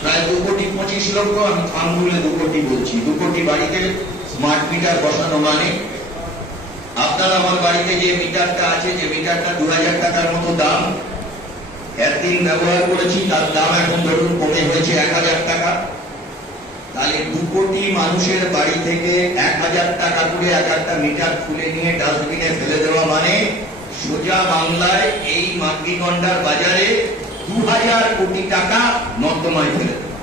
প্রায় 2,25,00,000। আমি ফার্মগুলো 2 কোটি বলছি। 2 কোটি বাড়িতে স্মার্ট মিটার বসানো মানে আপনার আমার বাড়িতে যে মিটারটা আছে, যে মিটারটা 2,000 টাকার মতো দাম, একদিন ব্যবহার করেছি, তার দাম এখন ধরুন কমে হয়েছে 1,000 টাকা। তাহলে 2 কোটি মানুষের বাড়ি থেকে 1,000 টাকা করে এক একটা মিটার খুলে নিয়ে ডাস্টবিনে ফেলে দেওয়া মানে সোজা বাংলায় এই মাতৃগন্ডার বাজারে 2,000 কোটি টাকা নর্দমায় ফেলে দেওয়া।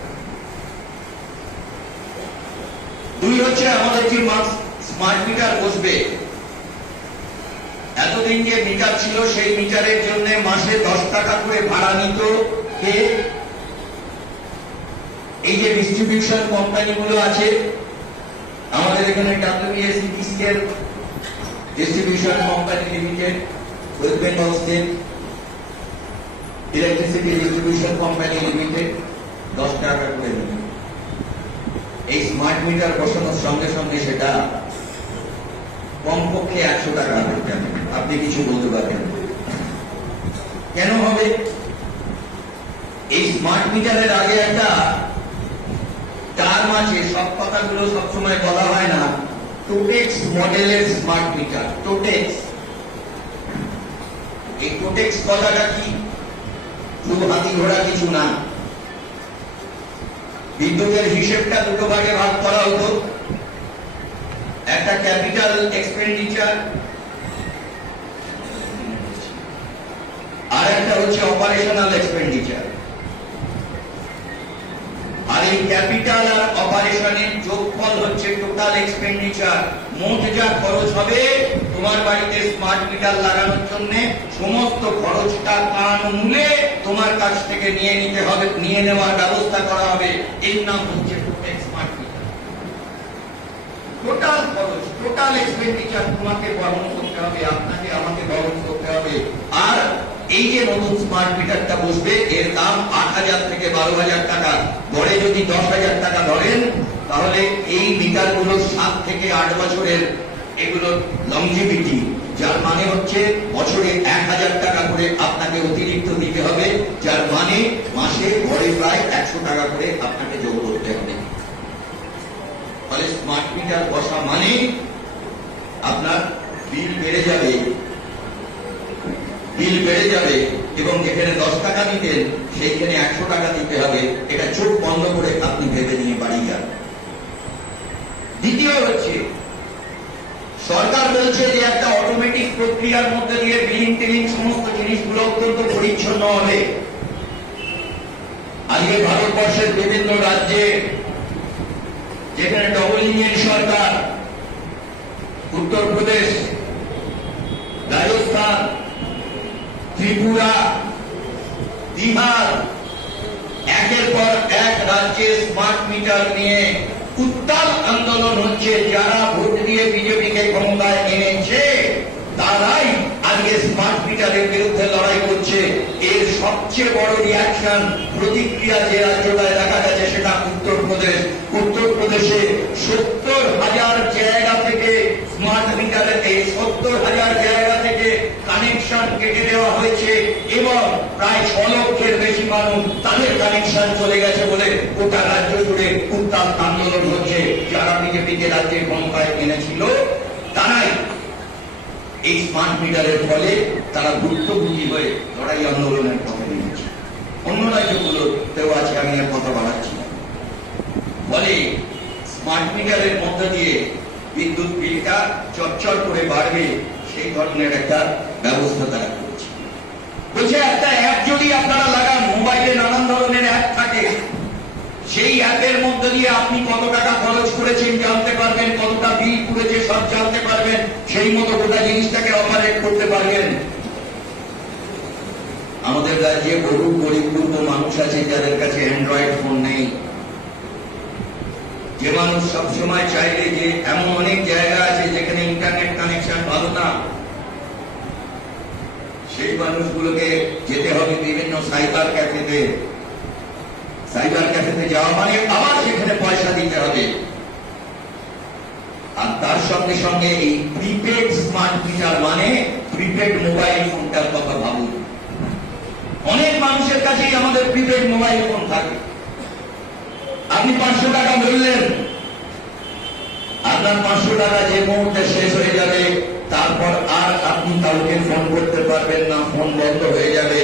2 হচ্ছে আমাদের যে স্মার্ট মিটার বসবে, এতদিন যে মিটার ছিল সেই মিটারের জন্য মাসে 10 টাকা করে ভাড়া নিত কে? এই যে ডিস্ট্রিবিউশন কোম্পানিগুলো আছে আমাদের এখানে, WBSEPCL distribution company limited, West Bengal state electricity distribution company limited 10 টাকা করে নিত। এই স্মার্ট মিটার বসানোর সঙ্গে সঙ্গে সেটা কমপক্ষে 100 টাকা হয়ে যাবে। আপনি কিছু বলতে পারবেন কেন হবে? এই স্মার্ট মিটারের আগে একটা টার্ম আছে, সব কথাগুলো সবসময় বলা হয় না। টোটেক্স মডেলের স্মার্ট মিটার, টোটেক্স। এই টোটেক্স কথাটা কি? শুধু হাতি ঘোড়া কিছু না। বিদ্যুতের হিসেবটা 2 ভাগে ভাগ করা হতো। একটা ক্যাপিটাল এক্সপেন্ডিচার, আর একটা হচ্ছে অপারেশনাল এক্সপেন্ডিচার। আর এই ক্যাপিটাল আর অপারেশনের যোগফল হচ্ছে টোটাল এক্সপেন্ডিচার। মোট যা খরচ হবে তোমার বাড়িতে স্মার্ট মিটার লাগানোর জন্য, সমস্ত খরচটা কান মূলে তোমার কাছ থেকে নিয়ে নেওয়ার ব্যবস্থা করা হবে। এর নাম হচ্ছে টোটেক্স স্মার্ট মিটার। টোটাল খরচ, টোটাল এক্সপেন্ডিচার তোমাকে বহন করতে হবে, আপনাকে আমাকে বহন করতে হবে। আর এই যে নতুন স্মার্ট মিটারটা বসবে, এর দাম 8,000 থেকে 12,000 টাকা। গড়ে যদি 10,000 টাকা ধরেন, তাহলে এই মিটারগুলো 7 থেকে 8 বছরের এগুলোর লংজিভিটি, যার মানে হচ্ছে বছরে 1,000 টাকা করে আপনাকে অতিরিক্ত দিতে হবে, যার মানে মাসে গড়ে প্রায় 100 টাকা করে আপনাকে যোগ করতে হবে। ফলে স্মার্ট মিটার বসা মানে আপনার বিল বেড়ে যাবে, এবং যেখানে 10 টাকা দিতেন সেইখানে 100 টাকা দিতে হবে। এটা চোখ বন্ধ করে আপনি ভেবে নিয়ে বাড়ি যান। দ্বিতীয় হচ্ছে, সরকার বলছে যে একটা অটোমেটিক প্রক্রিয়ার মধ্যে দিয়ে বিলিং সমস্ত জিনিসগুলো অত্যন্ত পরিচ্ছন্ন হবে। আজকে ভারতবর্ষের বিভিন্ন রাজ্যে যেখানে ডবল ইঞ্জিন সরকার, উত্তরপ্রদেশ, রাজস্থান, ত্রিপুরা, বিহার, একের পর এক রাজ্যে স্মার্ট মিটার নিয়ে উত্তাল আন্দোলন হচ্ছে। যারা ভোট দিয়ে বিজেপিকে ক্ষমতায় এনেছে তারাই আজকে স্মার্ট মিটারের বিরুদ্ধে লড়াই করছে। এর সবচেয়ে বড় রিয়াকশন, প্রতিক্রিয়া যে রাজ্যটায় দেখা গেছে সেটা উত্তরপ্রদেশ। উত্তরপ্রদেশে 70,000 জায়গা থেকে স্মার্ট মিটারের, এই 70,000 জায়গা থেকে কানেকশন কেটে দেওয়া হয়েছে এবং প্রায় 6 লক্ষের বেশি মানুষ তাদের কানেকশন চলে গেছে বলে গোটা রাজ্য জুড়ে উত্তাল আন্দোলন হচ্ছে। যারা বিজেপিকে রাজ্যের ক্ষমতায় এনেছিল তারাই এই স্মার্ট মিটারের ফলে তারা ভুক্তভোগী হয়ে লড়াই আন্দোলনের পথে নেমেছে। অন্য রাজ্যগুলোতেও আছে, আমি আর কথা বাড়াচ্ছি না। ফলে স্মার্ট মিটারের মধ্য দিয়ে বিদ্যুৎ বিলটা চটচট করে বাড়বে, সেই ধরনের একটা ব্যবস্থা তারা করেছে। বলছে একটা অ্যাপ যদি আপনারা লাগান, মোবাইলে নানান ধরনের অ্যাপ থাকে, সেই অ্যাপের মধ্যে দিয়ে আপনি কত টাকা খরচ করেছেন জানতে পারবেন, কতটা বিল পড়েছে সব জানতে পারবেন, সেই মতো গোটা জিনিসটাকে অপারেট করতে পারবেন। আমাদের রাজ্যে বহু গরিব মানুষ আছে যাদের কাছে অ্যান্ড্রয়েড ফোন নেই। যে মানুষ সবসময় চাইলে যে এমন অনেক জায়গা আছে যেখানে ইন্টারনেট কানেকশন ভালো না, সেই মানুষগুলোকে যেতে হবে বিভিন্ন সাইবার ক্যাফেতে। সাইবার ক্যাফেতে যাওয়া মানে আবার সেখানে পয়সা দিতে হবে। আর তার সঙ্গে সঙ্গে এই প্রিপেড স্মার্ট মিটার মানে প্রিপেড মোবাইল ফোনটার কথা ভাবুন। অনেক মানুষের কাছেই আমাদের প্রিপেড মোবাইল ফোন থাকে। আপনি 500 টাকা বললেন, আপনার 500 টাকা যে মুহূর্তে শেষ হয়ে যাবে তারপর আর আপনি কাউকে ফোন করতে পারবেন না, ফোন বন্ধ হয়ে যাবে।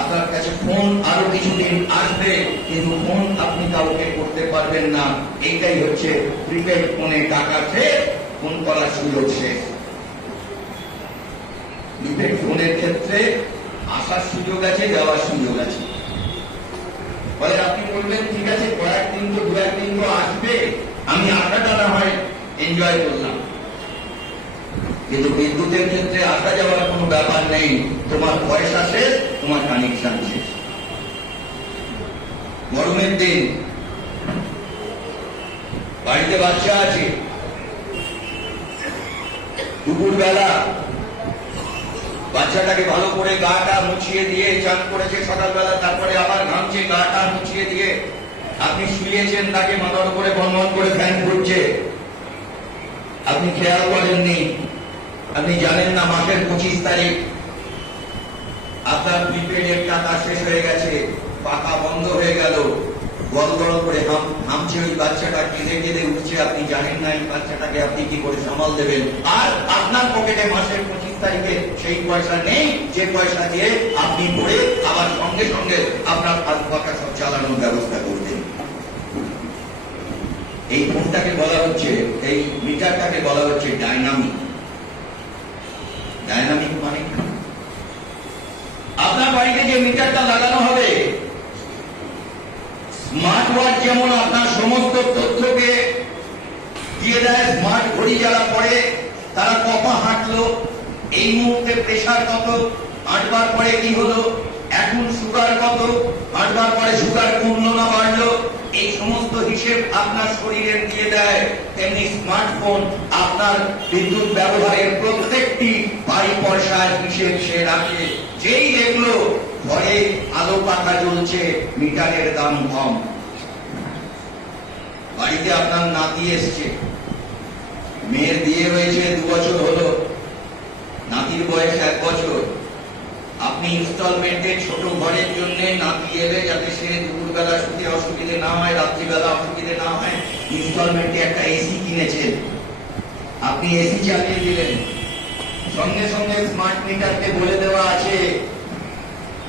আপনার কাছে ফোন আরো কিছুদিন আসবে, কিন্তু ফোন আপনি কাউকে করতে পারবেন না। এইটাই হচ্ছে প্রিপেড ফোনে টাকা শেষ, ফোন করার সুযোগ শেষ। প্রিপেড ফোনের ক্ষেত্রে আসার সুযোগ আছে, যাওয়ার সুযোগ আছে। ফলে আপনি বলবেন ঠিক আছে কয়েকদিন তো দু একদিন তো আসবে, আমি আসাটা না হয় এনজয় করলাম, কিন্তু বিদ্যুতের ক্ষেত্রে আসা যাওয়ার কোনো ব্যাপার নেই। তোমার পয়সা শেষ, তোমার কানেকশন শেষ। গরমের দিন, বাড়িতে বাচ্চা আছে, দুপুরবেলা বাচ্চাটাকে ভালো করে গাটা মুছিয়ে দিয়ে, চান করেছে সকালবেলা, তারপরে আবার ঘামছে, গাটা মুছিয়ে দিয়ে আপনি শুয়েছেন, তাকে মাথার উপরে বন্ধন করে ফ্যান ঘুরছে, আপনি খেয়াল করেননি, আপনি জানেন না মাসের 25 তারিখ আপনার প্রিপেডের টাকা শেষ হয়ে গেছে, পাখা বন্ধ হয়ে গেল, গড়গড় করে হামছে ওই বাচ্চাটা, কেঁদে কেঁদে উঠছে, আপনি জানেন না এই বাচ্চাটাকে আপনি কি করে সামাল দেবেন। আর আপনার পকেটে মাসের 25 তারিখে সেই পয়সা নেই, যে পয়সা দিয়ে আপনি পড়ে আবার সঙ্গে সঙ্গে আপনার পাখা সব চালানোর ব্যবস্থা করবেন। এই ফোনটাকে বলা হচ্ছে, এই মিটারটাকে বলা হচ্ছে ডাইনামিক। ডাইনামিক মানে আপনার বাড়িতে যে মিটারটা লাগানো হবে, স্মার্ট ওয়াচ যেমন আপনার সমস্ত তথ্যকে দিয়ে দেয়, স্মার্ট ঘড়ি যারা পড়ে তারা কপা হাঁটলো, এই মুহূর্তে প্রেসার কত, হাঁটবার পরে কি হলো, এখন সুগার কত, হাঁটবার পরে সুগার কমলো না বাড়লো, এই সমস্ত হিসেব আপনার শরীরের দিয়ে দেয়। তেমনি স্মার্টফোন আপনার বিদ্যুৎ ব্যবহারের প্রত্যেকটি বাড়ি পয়সার হিসেব সে রাখে। যেই দেখলো ঘরে আলো পাখা জ্বলছে, মিটারের দাম কম, বাড়িতে আপনার নাতি এসছে, মেয়ের বিয়ে হয়েছে 2 বছর হলো, নাতির বয়স 1 বছর, আপনি ইনস্টলমেন্টে ছোট ঘরের জন্য নাতি এলে যাতে সে দুপুরবেলা শুতে অসুবিধে না হয়, রাত্রিবেলা অসুবিধে না হয়, ইনস্টলমেন্টে একটা এসি কিনেছেন, আপনি এসি চালিয়ে দিলেন। সঙ্গে সঙ্গে স্মার্ট মিটারকে বলে দেওয়া আছে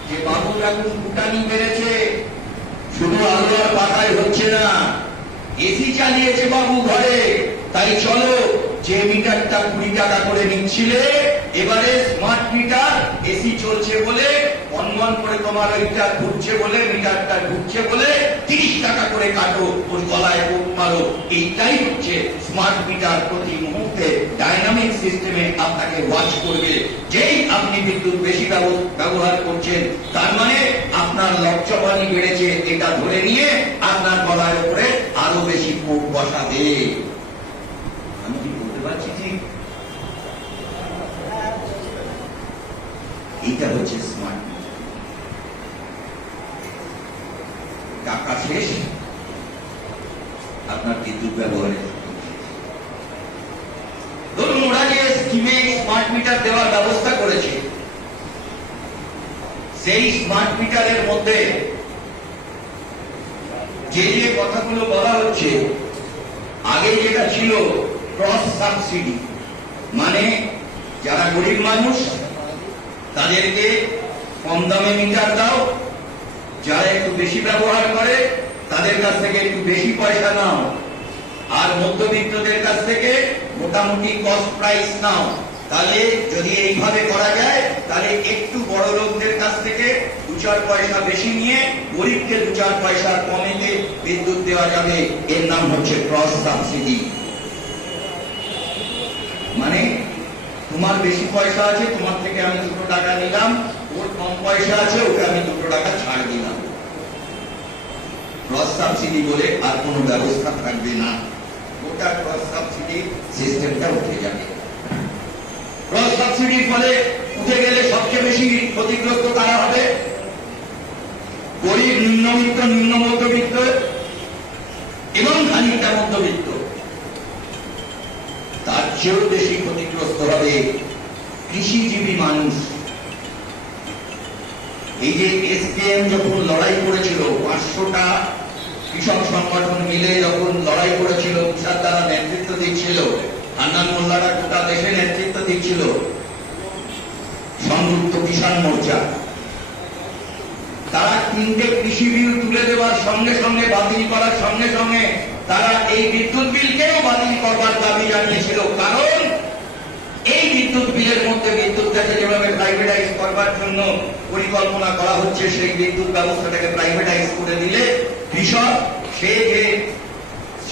যে বাবুর এখন ফুটানি বেড়েছে, শুধু আলো আর পাখায় হচ্ছে না, এসি চালিয়েছে বাবু ঘরে, তাই চলো যে মিটারটা 20 টাকা করে নিচ্ছিলে, এবারে স্মার্ট মিটার এসি চলছে বলে অনমন করে তোমার ওইটা ঘুরছে বলে, মিটারটা ঘুরছে বলে 30 টাকা করে কাটো, ওর গলায় কোপ মারো। এইটাই হচ্ছে স্মার্ট মিটার। প্রতি মুহূর্তে ডাইনামিক সিস্টেমে আপনাকে ওয়াচ করবে। যেই আপনি বিদ্যুৎ বেশি ব্যবহার করছেন, তার মানে আপনার লক্ষ্যবাণী বেড়েছে, এটা ধরে নিয়ে আপনার গলার উপরে আরো বেশি কোপ বসাবে। আমি কি বলতে পারছি ঠিক? এইটা হচ্ছে স্মার্ট মিটার। টাকা শেষ, আপনার বিদ্যুৎ ব্যবহারে। ধরুন ওরা যে স্কিমে স্মার্ট মিটার দেওয়ার ব্যবস্থা করেছে, সেই স্মার্ট মিটারের মধ্যে যে যে কথাগুলো বলা হচ্ছে, আগে যেটা ছিল ক্রস সাবসিডি, মানে যারা গরিব মানুষ তাদেরকে কম দামে মিটার দাও, যারা একটু বেশি ব্যবহার করে তাদের কাছ থেকে একটু বেশি পয়সা নাও, আর মধ্যবিত্তদের কাছ থেকে মোটামুটি কস্ট প্রাইস নাও। তাহলে যদি এইভাবে করা যায়, তাহলে একটু বড় লোকদের কাছ থেকে 2-4 পয়সা বেশি নিয়ে গরিবকে 2-4 পয়সা কমেতে বিদ্যুৎ দেওয়া যাবে। এর নাম হচ্ছে ক্রস সাবসিডি। মানে তোমার বেশি পয়সা আছে, তোমার থেকে আমি 2 টাকা নিলাম, ওর কম পয়সা আছে, ওকে আমি 2 টাকা ছাড় দিলাম। ক্রস সাবসিডি বলে আর কোনো ব্যবস্থা থাকবে না, গোটা ক্রস সাবসিডি সিস্টেমটা উঠে যাবে। ক্রস সাবসিডির ফলে উঠে গেলে সবচেয়ে বেশি ক্ষতিগ্রস্ত কারা হবে? গরিব, নিম্নবিত্ত, নিম্ন মধ্যবিত্ত এবং খানিকটা মধ্যবিত্ত। তার চেয়েও বেশি ক্ষতিগ্রস্ত হবে কৃষিজীবী মানুষ। এই যে এসকেএম যখন লড়াই করেছিল 500টা কৃষক সংগঠন মিলে যখন লড়াই করেছিল, তুষার দ্বারা নেতৃত্ব দিচ্ছিল, হান্নান মোল্লারা গোটা দেশে নেতৃত্ব দিচ্ছিল, সংযুক্ত কিষাণ মোর্চা, তারা 3টে কৃষি বিল তুলে দেওয়ার সঙ্গে সঙ্গে, বাতিল করার সঙ্গে সঙ্গে তারা এই বিদ্যুৎ বিলকেও বাতিল করবার দাবি জানিয়েছিল। কারণ এই বিদ্যুৎ বিলের মধ্যে বিদ্যুৎটাকে যেভাবে প্রাইভেটাইজ করবার জন্য পরিকল্পনা করা হচ্ছে, সেই বিদ্যুৎ ব্যবস্থাটাকে প্রাইভেটাইজ করে দিলে কৃষক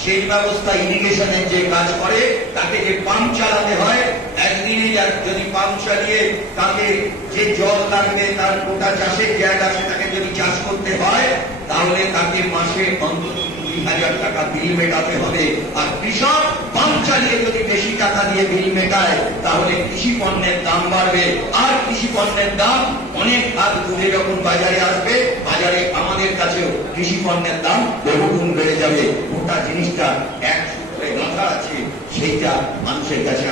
সেই ব্যবস্থা ইরিগেশনের যে কাজ করে, তাকে যে পাম্প চালাতে হয়, একদিনে যদি পাম্প চালিয়ে তাকে যে জল লাগবে তার গোটা চাষের জায়গা, সেটাকে যদি চাষ করতে হয়, তাহলে তাকে মাসে অন্তত 20,000 টাকা বিল মেটাতে হবে। আর কৃষক পাম্প চালিয়ে যদি বেশি টাকা দিয়ে বিল মেটায়, তাহলে কৃষি পণ্যের দাম বাড়বে। আর কৃষি পণ্যের দাম অনেক হাত দূরে যখন বাজারে আসবে, বাজারে আমাদের কাছেও কৃষি পণ্যের দাম বহুগুণ বেড়ে যাবে। গোটা জিনিসটা এক সূত্রে গাঁথা আছে, সেইটা মানুষের কাছে